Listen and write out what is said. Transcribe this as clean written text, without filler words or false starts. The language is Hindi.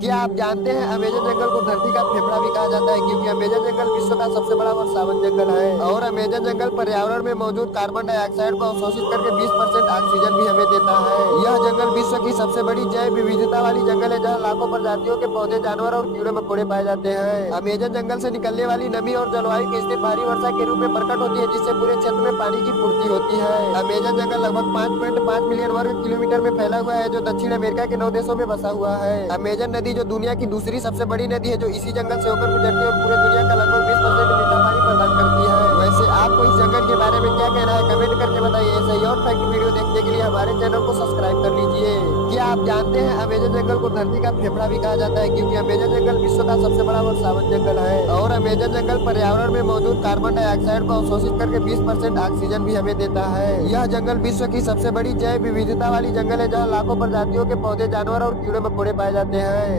क्या आप जानते हैं अमेजन जंगल को धरती का फेफड़ा भी कहा जाता है, क्योंकि अमेजन जंगल विश्व का सबसे बड़ा और सावन जंगल है। और अमेजन जंगल पर्यावरण में मौजूद कार्बन डाइऑक्साइड को अवशोषित करके 20% ऑक्सीजन भी हमें देता है। यह जंगल विश्व की सबसे बड़ी जैव विविधता वाली जंगल है, जहाँ लाखों प्रजातियों के पौधे, जानवर और कीड़े मकोड़े पाए जाते हैं। अमेजन जंगल से निकलने वाली नमी और जलवायु की स्थिति भारी वर्षा के रूप में प्रकट होती है, जिससे पूरे क्षेत्र में पानी की पूर्ति होती है। अमेजन जंगल लगभग 5.5 मिलियन वर्ग किलोमीटर में फैला हुआ है, जो दक्षिण अमेरिका के 9 देशों में बसा हुआ है। अमेजन नदी, जो दुनिया की दूसरी सबसे बड़ी नदी है, जो इसी जंगल से होकर गुजरती है और पूरे दुनिया का लगभग 20% मीठा पानी प्रदान करती है। वैसे आपको इस जंगल के बारे में क्या कहना है, कमेंट करके बताइए। ऐसे ही और फैक्ट वीडियो देखने के लिए हमारे चैनल को सब्सक्राइब कर लीजिए। क्या आप जानते हैं अमेजन जंगल को धरती का फेफड़ा भी कहा जाता है, क्योंकि अमेजन जंगल विश्व का सबसे बड़ा और सावन जंगल है। और अमेजन जंगल पर्यावरण में मौजूद कार्बन डाइऑक्साइड को अवशोषित करके 20% ऑक्सीजन भी हमें देता है। यह जंगल विश्व की सबसे बड़ी जैव विविधता वाली जंगल है, जहाँ लाखों प्रजातियों के पौधे, जानवर और कीड़े मकोड़े पाए जाते हैं।